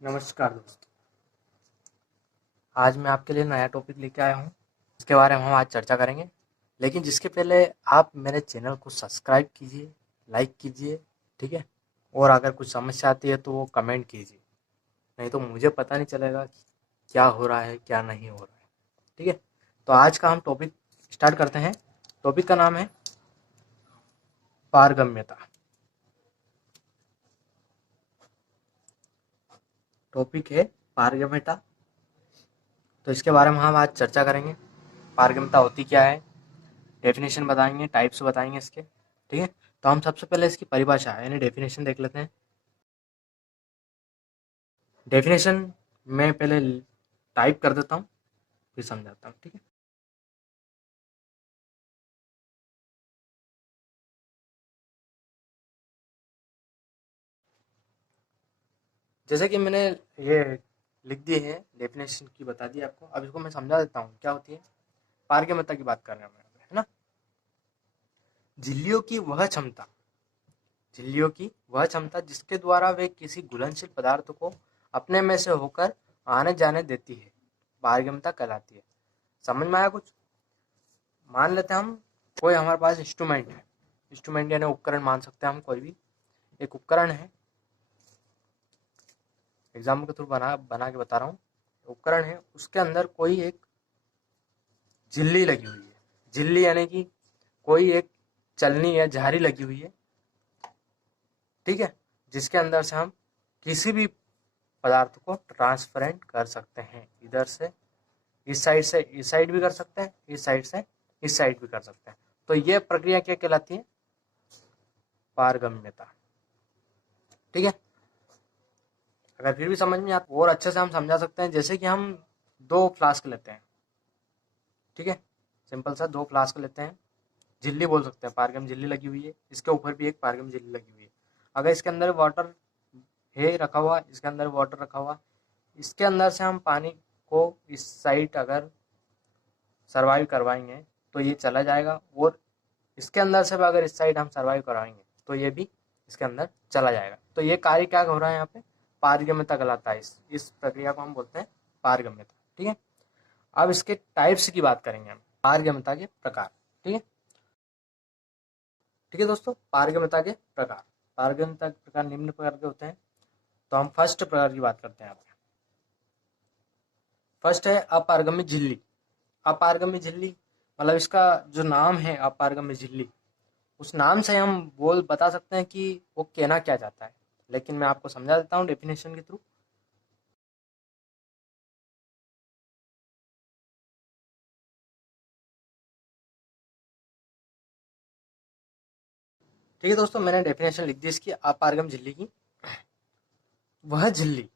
नमस्कार दोस्तों। आज मैं आपके लिए नया टॉपिक लेके आया हूँ। इसके बारे में हम आज चर्चा करेंगे, लेकिन जिसके पहले आप मेरे चैनल को सब्सक्राइब कीजिए, लाइक कीजिए, ठीक है। और अगर कुछ समस्या आती है तो वो कमेंट कीजिए, नहीं तो मुझे पता नहीं चलेगा कि क्या हो रहा है क्या नहीं हो रहा है, ठीक है। तो आज का हम टॉपिक स्टार्ट करते हैं। टॉपिक का नाम है पारगम्यता। टॉपिक है पारगम्यता। तो इसके बारे में हम आज चर्चा करेंगे। पारगम्यता होती क्या है, डेफिनेशन बताएंगे, टाइप्स बताएंगे इसके, ठीक है। तो हम सबसे पहले इसकी परिभाषा यानी डेफिनेशन देख लेते हैं। डेफिनेशन मैं पहले टाइप कर देता हूँ, फिर समझाता हूँ, ठीक है। जैसे कि मैंने ये लिख दी है, डेफिनेशन की बता दी आपको। अब इसको मैं समझा देता हूँ क्या होती है। पारगम्यता की बात कर रहे हैं हम यहाँ पे, है ना। झिल्लियों की वह क्षमता, झिल्लियों की वह क्षमता जिसके द्वारा वे किसी घुलनशील पदार्थ को अपने में से होकर आने जाने देती है, पारगम्यता कहलाती है। समझ में आया कुछ? मान लेते हैं हम, कोई हमारे पास इंस्ट्रूमेंट है। इंस्ट्रूमेंट यानी उपकरण मान सकते हैं हम, कोई भी एक उपकरण है। एग्जाम्पल के थ्रू बना बना के बता रहा हूँ। उपकरण है, उसके अंदर कोई एक झिल्ली लगी हुई है। झिल्ली यानी कि कोई एक चलनी या झारी लगी हुई है, ठीक है, जिसके अंदर से हम किसी भी पदार्थ को ट्रांसफरेंट कर सकते हैं। इधर से इस साइड भी कर सकते हैं, इस साइड से इस साइड भी कर सकते हैं। तो ये प्रक्रिया क्या कहलाती है? पारगम्यता, ठीक है। अगर फिर भी समझ में आप और अच्छे से हम समझा सकते हैं। जैसे कि हम दो फ्लास्क लेते हैं, ठीक है। सिंपल सा दो फ्लास्क लेते हैं, झिल्ली बोल सकते हैं, पारगम झिल्ली लगी हुई है, इसके ऊपर भी एक पारगम झिल्ली लगी हुई है। अगर इसके अंदर वाटर है रखा हुआ, इसके अंदर वाटर रखा हुआ, इसके अंदर से हम पानी को इस साइड अगर सर्वाइव करवाएंगे तो ये चला जाएगा, और इसके अंदर से भी अगर इस साइड हम सर्वाइव करवाएंगे तो ये भी इसके अंदर चला जाएगा। तो ये कार्य क्या हो रहा है यहाँ पे? पारगम्यता कहलाता है। इस प्रक्रिया को हम बोलते हैं पारगम्यता, ठीक है। अब इसके टाइप्स की बात करेंगे हम, पारगम्यता के प्रकार, ठीक है। ठीक है दोस्तों, पारगम्यता के प्रकार। पारगम्यता के प्रकार निम्न प्रकार के होते हैं। तो हम फर्स्ट प्रकार की बात करते हैं यहाँ पे। फर्स्ट है अपारगम्य झिल्ली। अपारगम्य झिल्ली मतलब इसका जो नाम है अपारगम्य झिल्ली, उस नाम से हम बोल बता सकते हैं कि वो कहना क्या चाहता है। लेकिन मैं आपको समझा देता हूँ डेफिनेशन के थ्रू। ठीक है दोस्तों, मैंने डेफिनेशन लिख दी इसकी अपारगम झिल्ली की। वह झिल्ली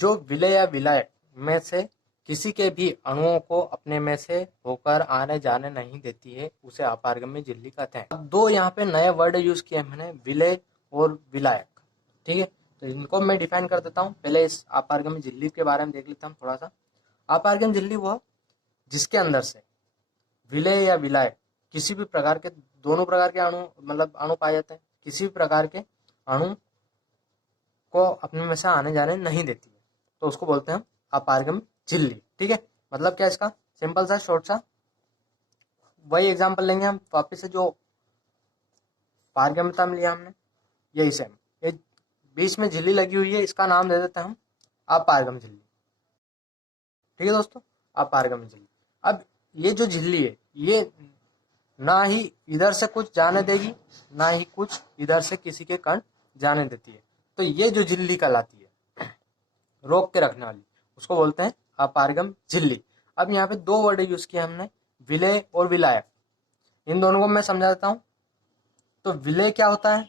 जो विलय या विलायक में से किसी के भी अणुओं को अपने में से होकर आने जाने नहीं देती है, उसे अपारगम्य झिल्ली कहते हैं। अब दो यहाँ पे नए वर्ड यूज किए मैंने, विलय और विलायक, ठीक है। तो इनको मैं डिफाइन कर देता हूँ। पहले इस अपारगम्य झिल्ली के बारे में देख लेता हूँ थोड़ा सा। अपारगम झिल्ली वह जिसके अंदर से विलय या विलायक किसी भी प्रकार के, दोनों प्रकार के अणु मतलब अणु पाए जाते हैं, किसी भी प्रकार के अणु को अपने में से आने जाने नहीं देती है, तो उसको बोलते हैं हम अपारगम झिल्ली, ठीक है। मतलब क्या इसका? सिंपल सा शॉर्ट सा वही एग्जांपल लेंगे हम वापस से, जो पारगम्यता में लिया हमने, यही सेम। ये बीच में झिल्ली लगी हुई है, इसका नाम दे देते हैं हम अपारगम झिल्ली, ठीक है दोस्तों। अपारगम झिल्ली। अब ये जो झिल्ली है, ये ना ही इधर से कुछ जाने देगी, ना ही कुछ इधर से किसी के कण जाने देती है। तो ये जो झिल्ली कहलाती है, रोक के रखने वाली, उसको बोलते हैं अपारगम झिल्ली। अब यहाँ पे दो वर्ड यूज किए हमने, विलय और विलायक। इन दोनों को मैं समझा देता हूँ। तो विलय क्या होता है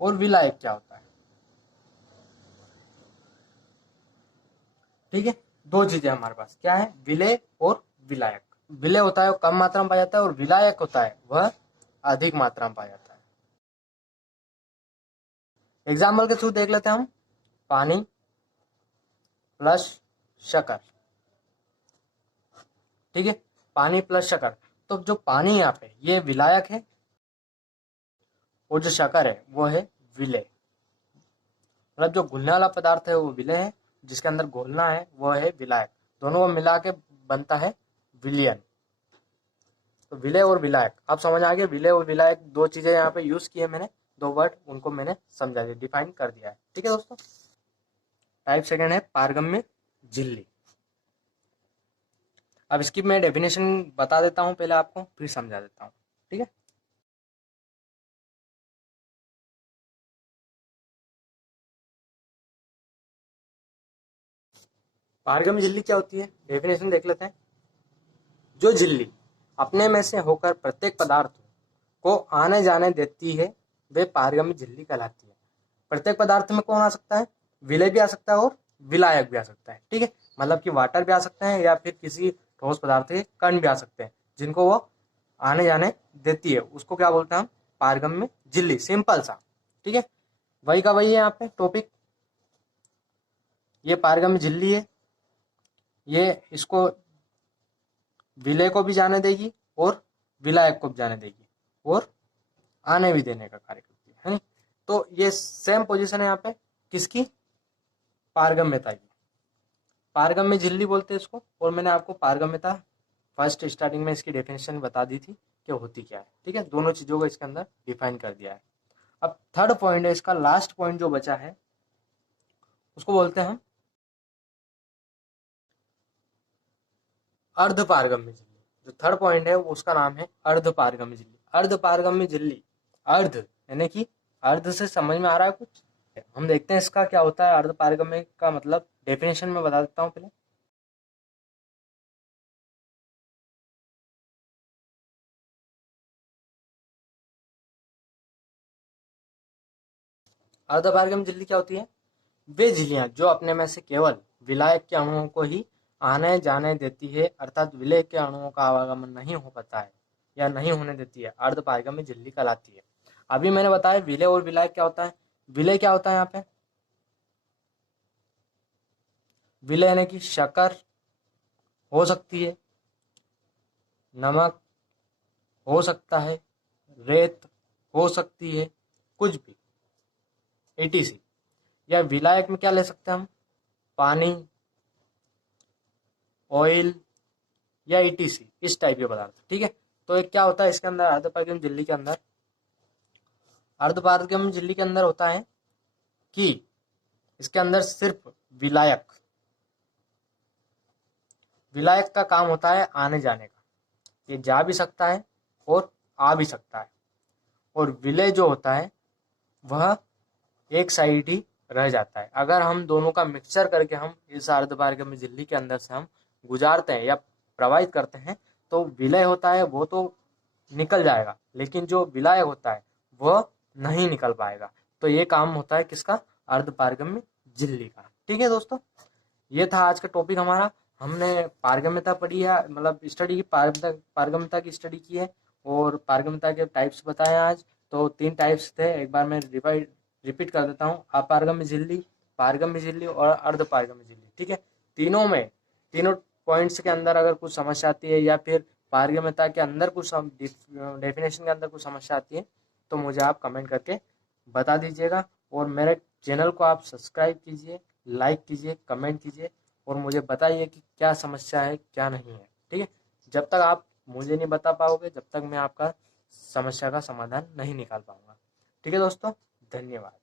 और विलायक क्या होता है, ठीक है। दो चीजें हमारे पास क्या है, विलय और विलायक। विलय होता है वो कम मात्रा में पाया जाता है, और विलायक होता है वह अधिक मात्रा में पाया जाता है। एग्जाम्पल के थ्रू देख लेते हैं हम। पानी प्लस शक्कर, ठीक है। पानी प्लस शक्कर, तो जो पानी यहाँ पे ये विलायक है, और जो शक्कर है वो है विलय। मतलब जो घुलने वाला पदार्थ है वो विलेय है, जिसके अंदर घोलना है वो है विलायक। दोनों को मिला के बनता है विलयन। तो विलय और विलायक आप समझ आ गए। विलय और विलायक दो चीजें यहाँ पे यूज की है मैंने, दो वर्ड उनको मैंने समझा दिया, डिफाइन कर दिया है। ठीक है दोस्तों। टाइप सेकंड है पारगम्य झिल्ली। अब इसकी मैं डेफिनेशन बता देता हूँ पहले आपको, फिर समझा देता हूँ। ठीक है। पारगम्य झिल्ली क्या होती है, डेफिनेशन देख लेते हैं। जो झिल्ली अपने में से होकर प्रत्येक पदार्थ को आने जाने देती है वे पारगम्य झिल्ली कहलाती है। प्रत्येक पदार्थ में कौन आ सकता है, विलय भी आ सकता है और विलायक भी आ सकता है। ठीक है, मतलब कि वाटर भी आ सकते हैं या फिर किसी ठोस पदार्थ के कण भी आ सकते हैं, जिनको वो आने जाने देती है, उसको क्या बोलते हैं हम, पारगम्य झिल्ली। सिंपल सा। ठीक है, वही का वही है यहाँ पे टॉपिक। ये पारगम्य झिल्ली है, ये इसको विलय को भी जाने देगी और विलायक को भी जाने देगी और आने भी देने का कार्य करती है नहीं। तो ये सेम पोजीशन है यहाँ पे किसकी, पारगम्यता की। पारगम्य झिल्ली बोलते हैं इसको, और मैंने आपको पारगम्यता फर्स्ट स्टार्टिंग में इसकी डेफिनेशन बता दी थी कि होती क्या है। ठीक है, दोनों चीजों को इसके अंदर डिफाइन कर दिया है। अब थर्ड पॉइंट है इसका, लास्ट पॉइंट जो बचा है उसको बोलते हैं हम अर्धपारगम्य झिल्ली। जो थर्ड पॉइंट है वो उसका नाम है अर्धपारगम्य झिल्ली। अर्धपारगम्य झिल्ली, अर्ध यानी कि अर्ध से समझ में आ रहा है कुछ। हम देखते हैं इसका क्या होता है अर्धपारगम्य का मतलब, डेफिनेशन में बता देता हूँ पहले। अर्धपारगम्य झिल्ली क्या होती है, वे झिल्लियां जो अपने में से केवल विलायक के अणुओं को ही आने जाने देती है, अर्थात विलय के अणुओं का आवागमन नहीं हो पाता है या नहीं होने देती है, अर्धपारगम्य झिल्ली कहलाती है। अभी मैंने बताया विलय और विलायक क्या होता है। विलय क्या होता है यहाँ पे, विलय यानी कि शक्कर हो सकती है, नमक हो सकता है, रेत हो सकती है, कुछ भी एटीसी। या विलायक में क्या ले सकते हैं हम, पानी, ऑयल या ईटीसी, इस टाइप के पदार्थ। ठीक है, तो एक क्या होता है इसके अंदर अर्धपारगम्य झिल्ली के अंदर, अर्धपारगम्य झिल्ली के अंदर होता है कि इसके अंदर सिर्फ विलायक, विलायक का काम होता है आने जाने का, ये जा भी सकता है और आ भी सकता है। और विलय जो होता है वह एक साइड ही रह जाता है। अगर हम दोनों का मिक्सचर करके हम इस अर्धपारगम्य झिल्ली के अंदर से हम गुजारते हैं या प्रवाहित करते हैं, तो विलय होता है वो तो निकल जाएगा, लेकिन जो विलायक होता है वह नहीं निकल पाएगा। तो ये काम होता है किसका, अर्धपारगम्य झिल्ली का। ठीक है दोस्तों, ये था आज का टॉपिक हमारा। हमने पारगम्यता पढ़ी है, मतलब स्टडी की, पारगम्यता की स्टडी की है और पारगम्यता के टाइप्स बताए आज। तो 3 टाइप्स थे, एक बार मैं रिपीट कर देता हूँ। अपारगम्य झिल्ली, पारगम्य झिल्ली और अर्धपारगम्य झिल्ली। ठीक है, तीनों में, तीनों पॉइंट्स के अंदर अगर कुछ समस्या आती है या फिर पारगम्यता के अंदर कुछ डेफिनेशन के अंदर कुछ समस्या आती है तो मुझे आप कमेंट करके बता दीजिएगा। और मेरे चैनल को आप सब्सक्राइब कीजिए, लाइक कीजिए, कमेंट कीजिए और मुझे बताइए कि क्या समस्या है क्या नहीं है। ठीक है, जब तक आप मुझे नहीं बता पाओगे जब तक मैं आपका समस्या का समाधान नहीं निकाल पाऊंगा। ठीक है दोस्तों, धन्यवाद।